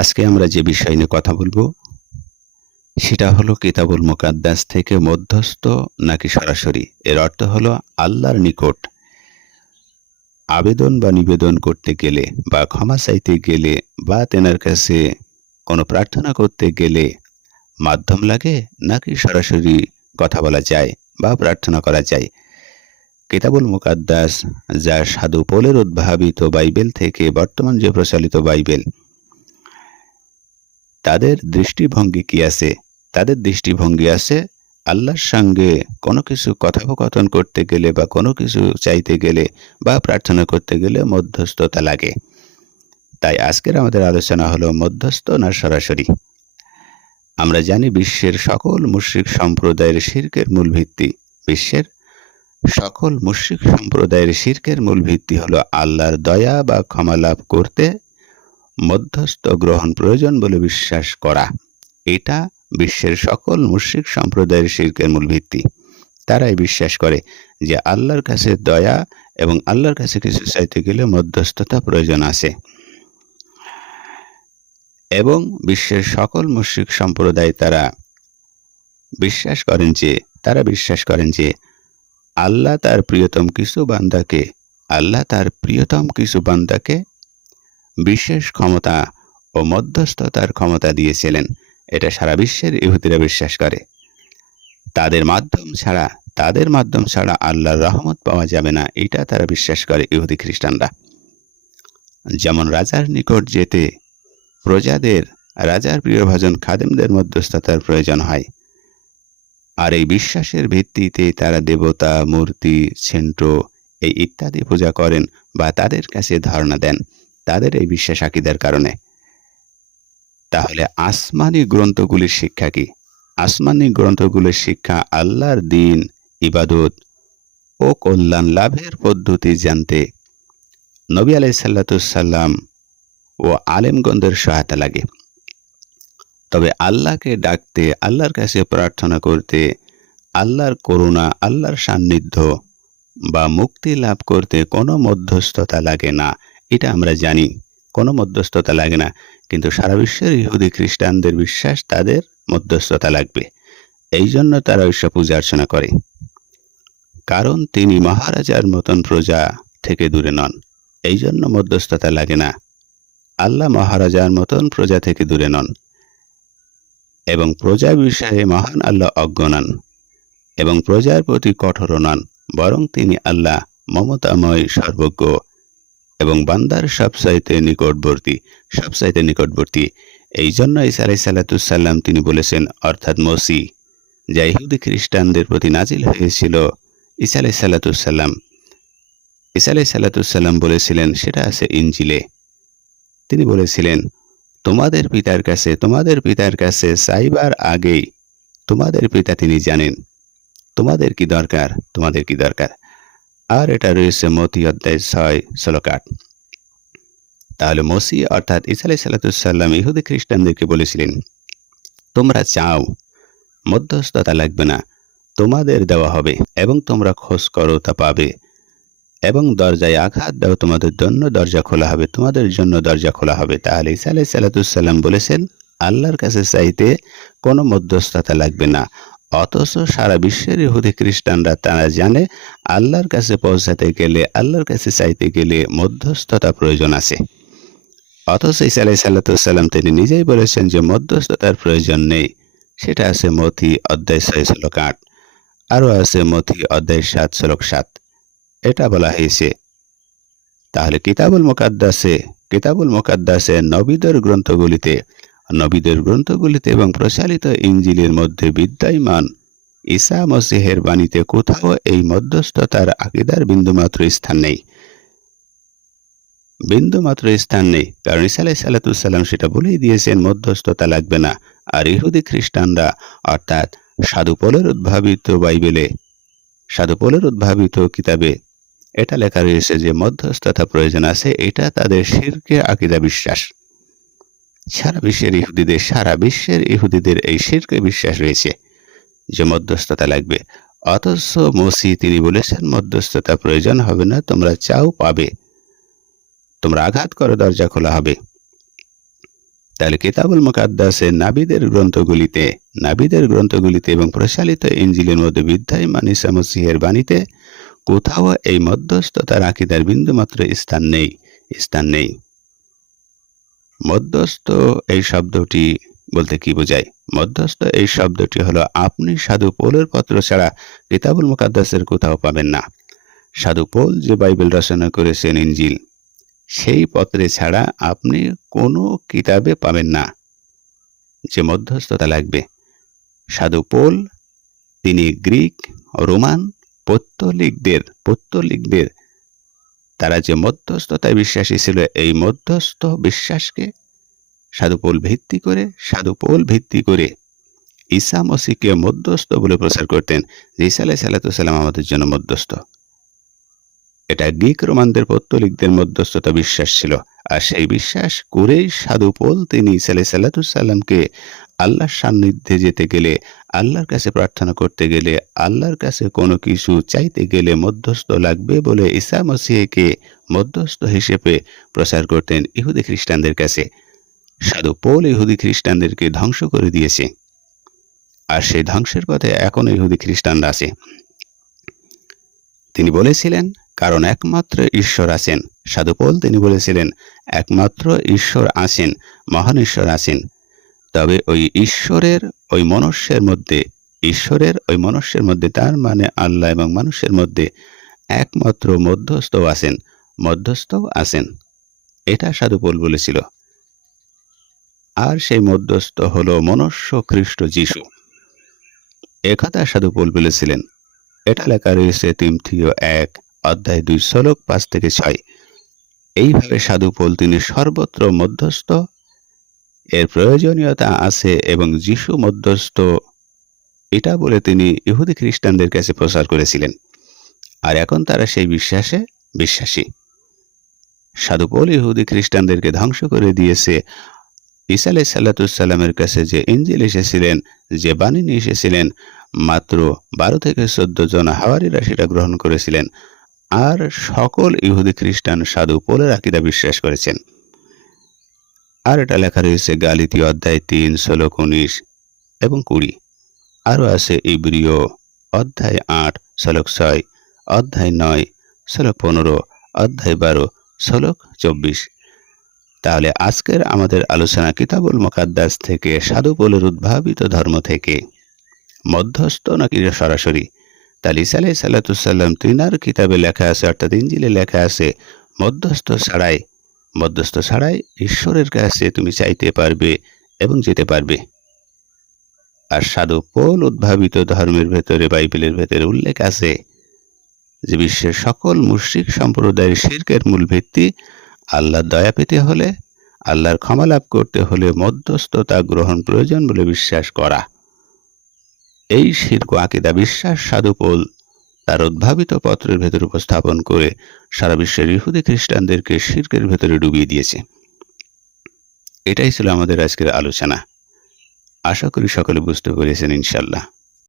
আজকে আমরা যে বিষয় নিয়ে কথা বলব, সেটা হলো কিতাবুল মুকাদ্দাস থেকে মধ্যস্থ নাকি সরাসরি? এর অর্থ হলো আল্লাহর নিকট আবেদন বা নিবেদন করতে গেলে বা ক্ষমা চাইতে গেলে বা তেনার কাছে কোনো প্রার্থনা করতে গেলে মাধ্যম লাগে নাকি সরাসরি কথা বলা যায় বা প্রার্থনা করা যায়? কিতাবুল মুকাদ্দাস যা সাধু পোলের উদ্ভাবিত বাইবেল থেকে বর্তমান যে প্রচলিত বাইবেল তাদের দৃষ্টিভঙ্গি কি আছে? তাদের দৃষ্টিভঙ্গি আছে আল্লাহর সঙ্গে কোনো কিছু কথোপকথন করতে গেলে বা কোনো কিছু চাইতে গেলে বা প্রার্থনা করতে গেলে মধ্যস্থতা লাগে। তাই আজকের আমাদের আলোচনা হলো মধ্যস্থ না সরাসরি? আমরা জানি বিশ্বের সকল মুশ্রিক সম্প্রদায়ের শির্কের মূল ভিত্তি। বিশ্বের সকল মুশ্রিক সম্প্রদায়ের শির্কের মূল ভিত্তি হলো আল্লাহর দয়া বা ক্ষমা লাভ করতে মধ্যস্থ গ্রহণ প্রয়োজন বলে বিশ্বাস করা। এটা বিশ্বের সকল মুশ্রিক সম্প্রদায়ের শির্কের মূল ভিত্তি। তারাই বিশ্বাস করে যে আল্লাহর কাছে দয়া এবং আল্লাহর কাছে কিছু চাইতে গেলে মধ্যস্থতা প্রয়োজন আছে। এবং বিশ্বের সকল মুশ্রিক সম্প্রদায় তারা বিশ্বাস করেন যে, তারা বিশ্বাস করেন যে, আল্লাহ তার প্রিয়তম কিছু বান্দাকে, আল্লাহ তার প্রিয়তম কিছু বান্দাকে বিশেষ ক্ষমতা ও মধ্যস্থতার ক্ষমতা দিয়েছিলেন। এটা সারা বিশ্বের ইহুদিরা বিশ্বাস করে। তাদের মাধ্যম ছাড়া, তাদের মাধ্যম ছাড়া আল্লাহর রহমত পাওয়া যাবে না, এটা তারা বিশ্বাস করে ইহুদি খ্রিস্টানরা। যেমন রাজার নিকট যেতে প্রজাদের, রাজার প্রিয়ভাজন খাদেমদের মধ্যস্থতার প্রয়োজন হয়। আর এই বিশ্বাসের ভিত্তিতে তারা দেবতা, মূর্তি ছেন্ট এই ইত্যাদি পূজা করেন বা তাদের কাছে ধারণা দেন। তাদের এই বিশ্বাস আকিদার কারণে। তাহলে আসমানি গ্রন্থগুলির শিক্ষা কি? আসমানি গ্রন্থগুলির শিক্ষা আল্লাহর দিন, ইবাদত ও কল্যাণ লাভের পদ্ধতি জানতে নবী আলাই সাল্লাতুসাল্লাম ও আলেমগন্ধের সহায়তা লাগে। তবে আল্লাহকে ডাকতে, আল্লাহর কাছে প্রার্থনা করতে, আল্লাহর করুণা, আল্লাহর সান্নিধ্য বা মুক্তি লাভ করতে কোনো মধ্যস্থতা লাগে না। এটা আমরা জানি। কোনো মধ্যস্থতা লাগে না। কিন্তু সারা বিশ্বের ইহুদি খ্রিস্টানদের বিশ্বাস তাদের মধ্যস্থতা লাগবে। এই জন্য তারা ঐসব পূজা অর্চনা করে। কারণ তিনি মহারাজার মতন প্রজা থেকে দূরে নন। এই জন্য মধ্যস্থতা লাগে না। আল্লাহ মহারাজার মতন প্রজা থেকে দূরে নন। এবং প্রজা বিষয়ে মহান আল্লাহ অজ্ঞ নন। এবং প্রজার প্রতি কঠোর নন। বরং তিনি আল্লাহ মমতাময়, সর্বজ্ঞ এবং বান্দার সবসাইতে নিকটবর্তী সবসাইতে নিকটবর্তী, এই জন্য ইসা আলাই সাল্লাতুসাল্লাম তিনি বলেছেন, অর্থাৎ মসি, যা ইহুদি খ্রিস্টানদের প্রতি নাজিল হয়েছিল ইসা আলাই সাল্লাতুসাল্লাম ইসা আলাই সাল্লাতুসাল্লাম বলেছিলেন, সেটা আছে ইঞ্জিলে। তিনি বলেছিলেন, তোমাদের পিতার কাছে, তোমাদের পিতার কাছে চাইবার আগেই, তোমাদের পিতা তিনি জানেন। তোমাদের কি দরকার? তোমাদের কি দরকার? আর এটা রয়েছে মতি অধ্যায় ছয় শ্লোকাট তাহলে মসি অর্থাৎ ইসা আলাই ইহুদি খ্রিস্টানদেরকে বলেছিলেন, তোমরা চাও, মধ্যস্থতা লাগবে না, তোমাদের দেওয়া হবে এবং তোমরা খোঁজ করো তা পাবে এবং দরজায় আঘাত দাও, তোমাদের জন্য দরজা খোলা হবে, তোমাদের জন্য দরজা খোলা হবে। তাহলে ইসা আলাই সাল্লাতুসাল্লাম বলেছেন, আল্লাহর কাছে চাইতে কোনো মধ্যস্থতা লাগবে না অথচ সারা বিশ্বের ইহুদি খ্রিস্টানরা তারা জানে, আল্লাহর কাছে পৌঁছাতে গেলে, আল্লাহর কাছে চাইতে গেলে মধ্যস্থতা প্রয়োজন আছে। অথচ ইসা আলাই সাল্লাতুসাল্লাম তিনি নিজেই বলেছেন যে মধ্যস্থতার প্রয়োজন নেই। সেটা আছে মথি অধ্যায় ছয়, শ্লোক আট। আরও আছে মথি অধ্যায় সাত, শ্লোক সাত। এটা বলা হয়েছে। তাহলে কিতাবুল মোকাদ্দাসে কিতাবুল মোকাদ্দাসে নবীদের গ্রন্থগুলিতে নবীদের গ্রন্থগুলিতে এবং প্রচালিত ইঞ্জিলের মধ্যে বিদ্যমান ঈসা মসিহের বাণীতে কোথাও এই মধ্যস্থতার আকিদার বিন্দুমাত্র স্থান নেই। বিন্দুমাত্র স্থান নেই, কারণ ইসা আলাই সাল্লাতুসাল্লাম সেটা বলেই দিয়েছেন, মধ্যস্থতা লাগবে না। আর ইহুদি খ্রিস্টানরা, অর্থাৎ সাধুপলের উদ্ভাবিত বাইবেলে সাধুপলের উদ্ভাবিত কিতাবে এটা লেখা রয়েছে যে মধ্যস্থতা প্রয়োজন আছে, এটা তাদের শিরকে আকিদা বিশ্বাস। সারা বিশ্বের ইহুদিদের, সারা বিশ্বের ইহুদিদের এই শিরকে বিশ্বাস রয়েছে। যে মধ্যস্থতা লাগবে। অথচ মসি তিনি বলেছেন, মধ্যস্থতা প্রয়োজন হবে না, তোমরা চাও পাবে। তোমরা আঘাত করো, দরজা খোলা হবে। তাহলে কিতাবুল মুকাদ্দাসে নাবিদের গ্রন্থগুলিতে নাবিদের গ্রন্থগুলিতে এবং প্রচালিত ইঞ্জিলের মধ্যে বিদ্যায়মান ইসা মসিহের বাণীতে কোথাও এই মধ্যস্থতার আকিদার বিন্দুমাত্র স্থান নেই স্থান নেই। মধ্যস্থ এই শব্দটি বলতে কি বোঝায়? মধ্যস্থ এই শব্দটি হলো, আপনি সাধু পোলের পত্র ছাড়া কিতাবুল মুকাদ্দাসের কোথাও পাবেন না। সাধু পোল যে বাইবেল রচনা করেছেন ইঞ্জিল সেই পত্রে ছাড়া আপনি কোনো কিতাবে পাবেন না যে মধ্যস্থতা লাগবে। সাধু পোল, তিনি গ্রিক, রোমান, পত্তলিকদের পত্তলিকদের তারা যে মধ্যস্থতায় বিশ্বাসী ছিল এই মধ্যস্থ বিশ্বাসকে সাধুপোল ভিত্তি করে, সাধুপোল ভিত্তি করে ঈসা মসিকে মধ্যস্থ বলে প্রচার করতেন। যে ঈসা আলাই সাল্লাম আমাদের জন্য মধ্যস্থ। এটা গ্রিক রোমানদের পত্তলিকদের মধ্যস্থতা বিশ্বাস ছিল। আর সেই বিশ্বাস করেই সাধুপোল তিনি আলাই সাল্লাতুসাল্লামকে আল্লাহর সান্নিধ্যে যেতে গেলে, আল্লাহর কাছে প্রার্থনা করতে গেলে, আল্লাহর কাছে কোনো কিছু চাইতে গেলে মধ্যস্থ লাগবে বলে ঈসা মসিহকে মধ্যস্থ হিসেবে প্রচার করতেন ইহুদি খ্রিস্টানদের কাছে। সাধু পোল ইহুদি খ্রিস্টানদেরকে ধ্বংস করে দিয়েছে। আর সেই ধ্বংসের পথে এখন ইহুদি খ্রিস্টানরা আছে। তিনি বলেছিলেন, কারণ একমাত্র ঈশ্বর আছেন। সাধুপল তিনি বলেছিলেন, একমাত্র ঈশ্বর আছেন, মহান ঈশ্বর আছেন। তবে ওই ঈশ্বরের, ওই মনুষ্যের মধ্যে, ঈশ্বরের ওই মনুষ্যের মধ্যে তার মানে আল্লাহ এবং মানুষের মধ্যে একমাত্র মধ্যস্থ আছেন মধ্যস্থ আছেন। এটা সাধুপোল বলেছিল। আর সেই মধ্যস্থ হল মনুষ্য খ্রিস্ট যিশু। একথা সাধুপোল বলেছিলেন এটা লেখা রয়েছে তিমথিও এক, অধ্যায় দুই, শ্লোক পাঁচ থেকে ছয়। এইভাবে সাধুপোল তিনি সর্বত্র মধ্যস্থ। এর প্রয়োজনীয়তা আছে এবং যিশু মধ্যস্থ। এটা বলে তিনি ইহুদি খ্রিস্টানদের কাছে প্রচার করেছিলেন। আর এখন তারা সেই বিশ্বাসে বিশ্বাসী। সাধুপোল ইহুদি খ্রিস্টানদেরকে ধ্বংস করে দিয়েছে। ঈসা আলাই সাল্লাতুসাল্লামের কাছে যে ইঞ্জিল এসেছিলেন, যে বাণী নিয়ে এসেছিলেন মাত্র বারো থেকে চোদ্দ জন হাওয়ারিরা সেটা গ্রহণ করেছিলেন। আর সকল ইহুদি খ্রিস্টান সাধু পোলের আকিদা বিশ্বাস করেছেন। আর এটা লেখা রয়েছে গালিতি অধ্যায় তিন, ষোলো, উনিশ এবং কুড়ি। আরও আছে ইব্রিয় অধ্যায় আট, শ্লোক ছয়, অধ্যায় নয়, শ্লোক পনেরো, অধ্যায় বারো, শ্লোক চব্বিশ। তাহলে আজকের আমাদের আলোচনা কিতাবুল মোকাদ্দাস থেকে সাধু পোলের উদ্ভাবিত ধর্ম থেকে মধ্যস্থ নাকি সরাসরি? তাহলে আলাই সাল্লাতুসাল্লাম তিনার কিতাবে লেখা আছে, অর্থাৎ ইঞ্জিলে লেখা আছে, মধ্যস্থ ছাড়াই। মধ্যস্থ ছাড়াই ঈশ্বরের কাছে তুমি চাইতে পারবে এবং যেতে পারবে। আর সাধু পোল উদ্ভাবিত ধর্মের ভেতরে, বাইবেলের ভেতরে উল্লেখ আছে যে বিশ্বের সকল মুশ্রিক সম্প্রদায়ের শির্কের মূল ভিত্তি আল্লাহর দয়া পেতে হলে, আল্লাহর ক্ষমা লাভ করতে হলে মধ্যস্থতা গ্রহণ প্রয়োজন বলে বিশ্বাস করা। এই শির্ক আকিদা বিশ্বাস সাধুপোল তার উদ্ভাবিত পত্রের ভেতর উপস্থাপন করে সারা বিশ্বের ইহুদি খ্রিস্টানদেরকে শির্কের ভেতরে ডুবিয়ে দিয়েছে। এটাই ছিল আমাদের আজকের আলোচনা। আশা করি সকলে বুঝতে পেরেছেন ইনশাল্লাহ